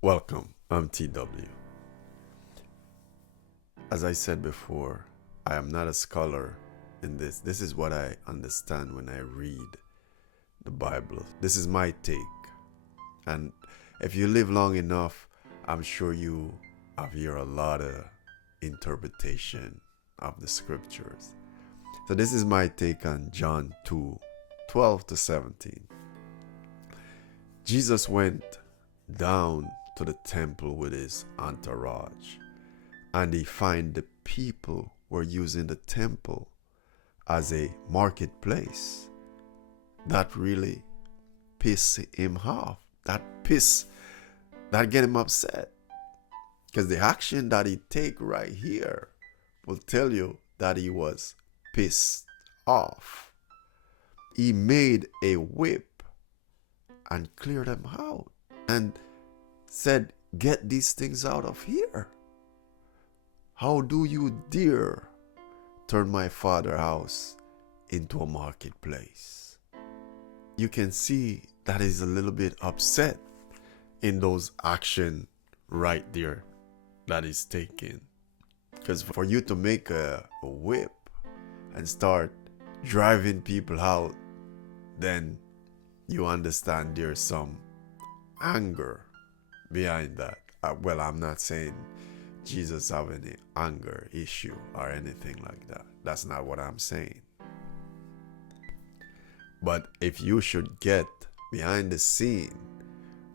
Welcome, I'm TW. As I said before, I am not a scholar in this. This is what I understand when I read the Bible. This is my take. And if you live long enough, I'm sure you have heard a lot of interpretation of the scriptures. So this is my take on John 2:12 to 17. Jesus went down to the temple with his entourage, and he find the people were using the temple as a marketplace. That really pissed him off. That get him upset. Because the action that he take right here will tell you that he was pissed off. He made a whip and cleared them out and said, "Get these things out of here. How do you dare turn my father's house into a marketplace?" You can see that he's a little bit upset in those action right there that he's taking. Because for you to make a whip and start driving people out, then you understand there's some anger behind that. Well, I'm not saying Jesus have any anger issue or anything like that. That's not what I'm saying. But if you should get behind the scene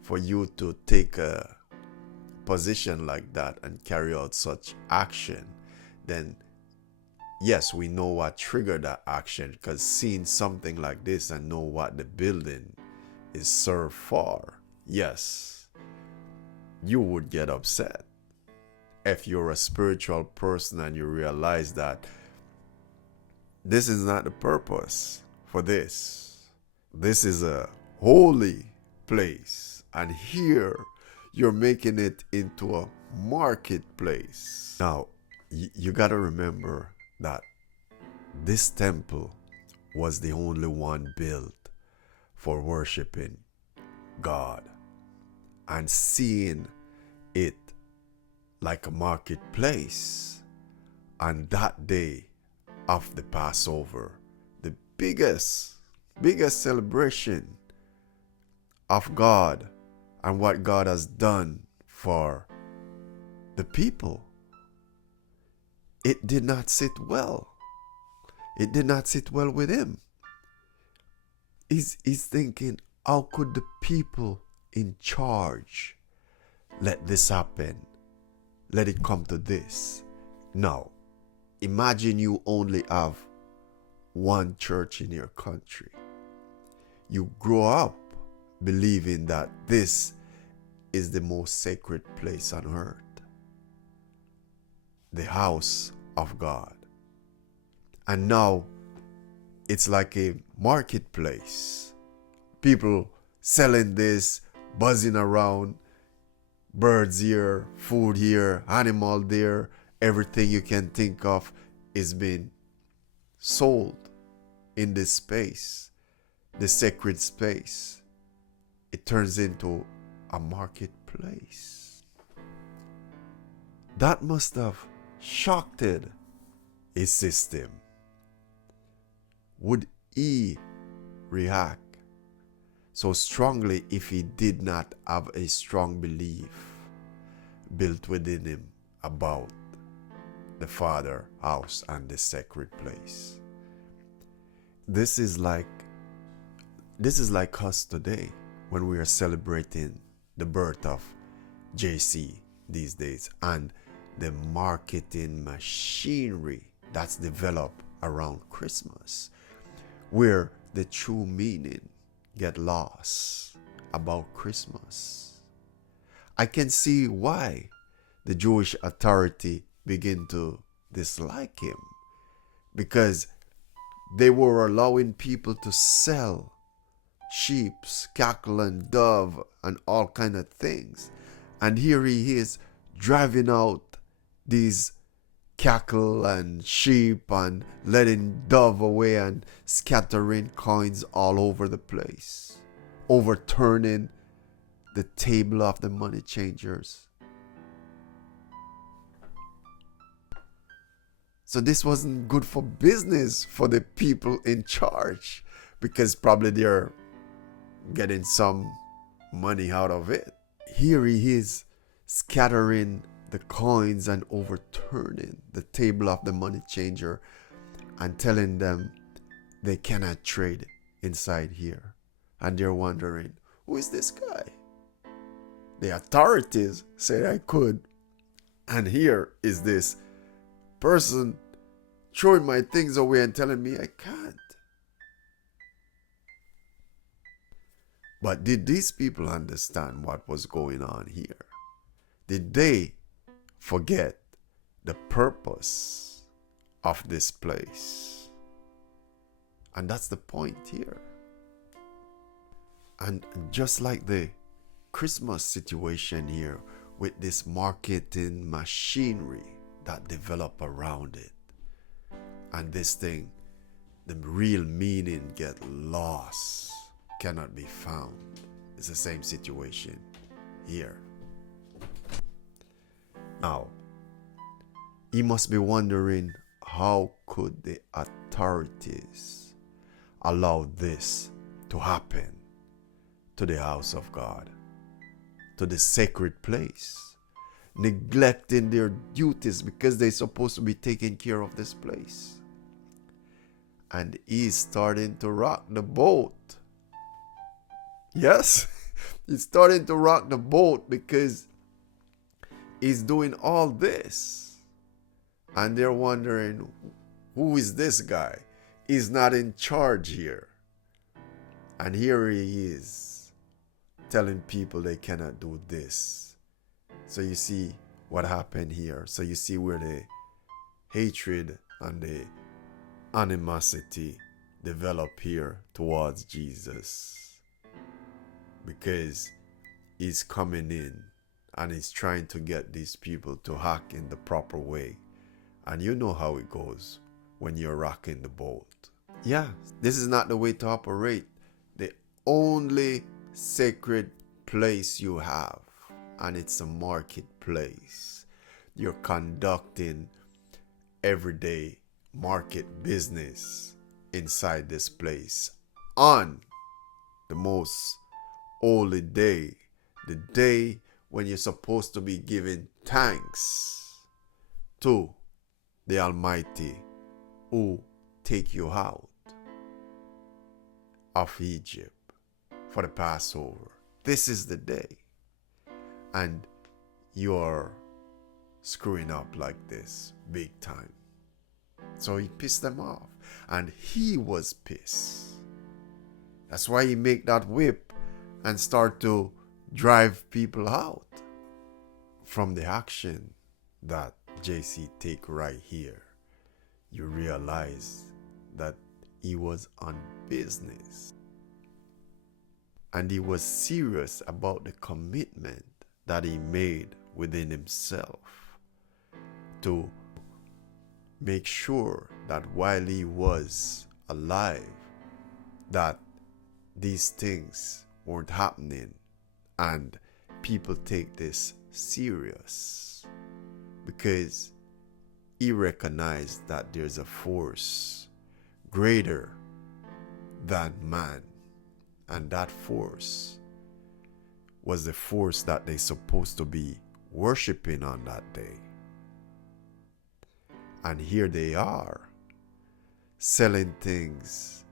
for you to take a position like that and carry out such action, then yes, we know what triggered that action, because seeing something like this and know what the building is served for, yes, you would get upset. If you're a spiritual person and you realize that this is not the purpose for this. This is a holy place, and here you're making it into a marketplace. Now, you got to remember that this temple was the only one built for worshiping God, and seeing it like a marketplace on that day of the Passover, the biggest celebration of God and what God has done for the people. It did not sit well. It did not sit well with him. He's thinking, how could the people in charge let this happen? Let it come to this. Now, imagine you only have one church in your country. You grow up believing that this is the most sacred place on earth, the house of God. And now it's like a marketplace. People selling this, buzzing around, birds here, food here, animal there, everything you can think of is being sold in this space, the sacred space. It turns into a marketplace. That must have shocked his system. Would he react so strongly if he did not have a strong belief built within him about the Father house and the sacred place? This is like us today when we are celebrating the birth of JC these days, and the marketing machinery that's developed around Christmas, where the true meaning get lost about Christmas. I can see why the Jewish authority begin to dislike him, because they were allowing people to sell sheep, cattle, and dove, and all kind of things. And here he is driving out these cattle and sheep and letting dove away and scattering coins all over the place, overturning the table of the money changers. So this wasn't good for business for the people in charge, because probably they're getting some money out of it. Here he is scattering the coins and overturning the table of the money changer and telling them they cannot trade inside here. And they're wondering, who is this guy? The authorities said I could. And here is this person throwing my things away and telling me I can't. But did these people understand what was going on here? Did they forget the purpose of this place? And that's the point here. And just like the Christmas situation here with this marketing machinery that develop around it, and this thing, the real meaning get lost, cannot be found. It's the same situation here. Now, he must be wondering, how could the authorities allow this to happen to the house of God, to the sacred place, neglecting their duties because they're supposed to be taking care of this place. And he's starting to rock the boat. Yes, he's starting to rock the boat because he's doing all this. And they're wondering, who is this guy? He's not in charge here. And here he is telling people they cannot do this. So you see what happened here. So you see where the hatred and the animosity develop here towards Jesus. Because he's coming in and he's trying to get these people to act in the proper way. And you know how it goes when you're rocking the boat. Yeah, this is not the way to operate. The only sacred place you have, and it's a marketplace. You're conducting everyday market business inside this place on the most holy day, the day when you're supposed to be giving thanks to the Almighty who take you out of Egypt for the Passover. This is the day. And you're screwing up like this big time. So he pissed them off. And he was pissed. That's why he make that whip and start to drive people out from the action that JC take right here. You realize that he was on business. And he was serious about the commitment that he made within himself to make sure that while he was alive, that these things weren't happening and people take this serious, because he recognized that there's a force greater than man, and that force was the force that they're supposed to be worshiping on that day. And here they are, selling things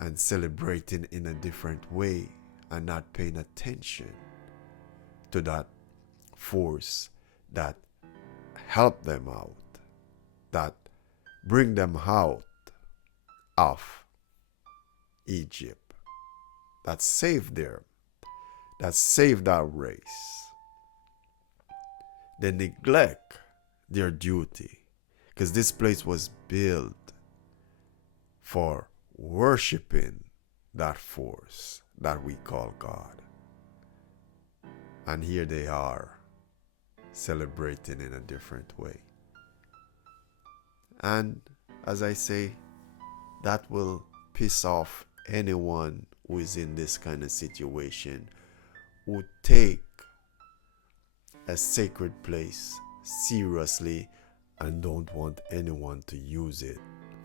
and celebrating in a different way and not paying attention to that force that helped them out, that bring them out of Egypt, that saved them, that saved that race. They neglect their duty, because this place was built for worshiping that force that we call God. And here they are, celebrating in a different way. And as I say, that will piss off anyone who is in this kind of situation, who take a sacred place seriously and don't want anyone to use it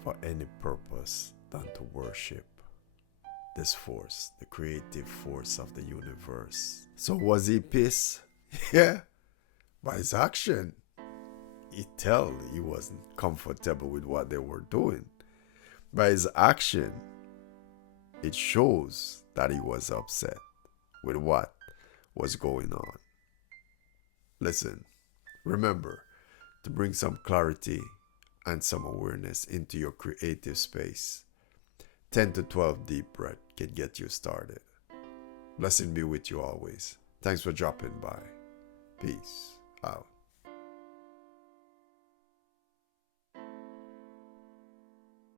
for any purpose than to worship this force, the creative force of the universe. So was he pissed? Yeah, by his action. He tell he wasn't comfortable with what they were doing. By his action, it shows that he was upset with what was going on. Listen, remember to bring some clarity and some awareness into your creative space. 10 to 12 deep breath can get you started. Blessing be with you always. Thanks for dropping by. Peace out.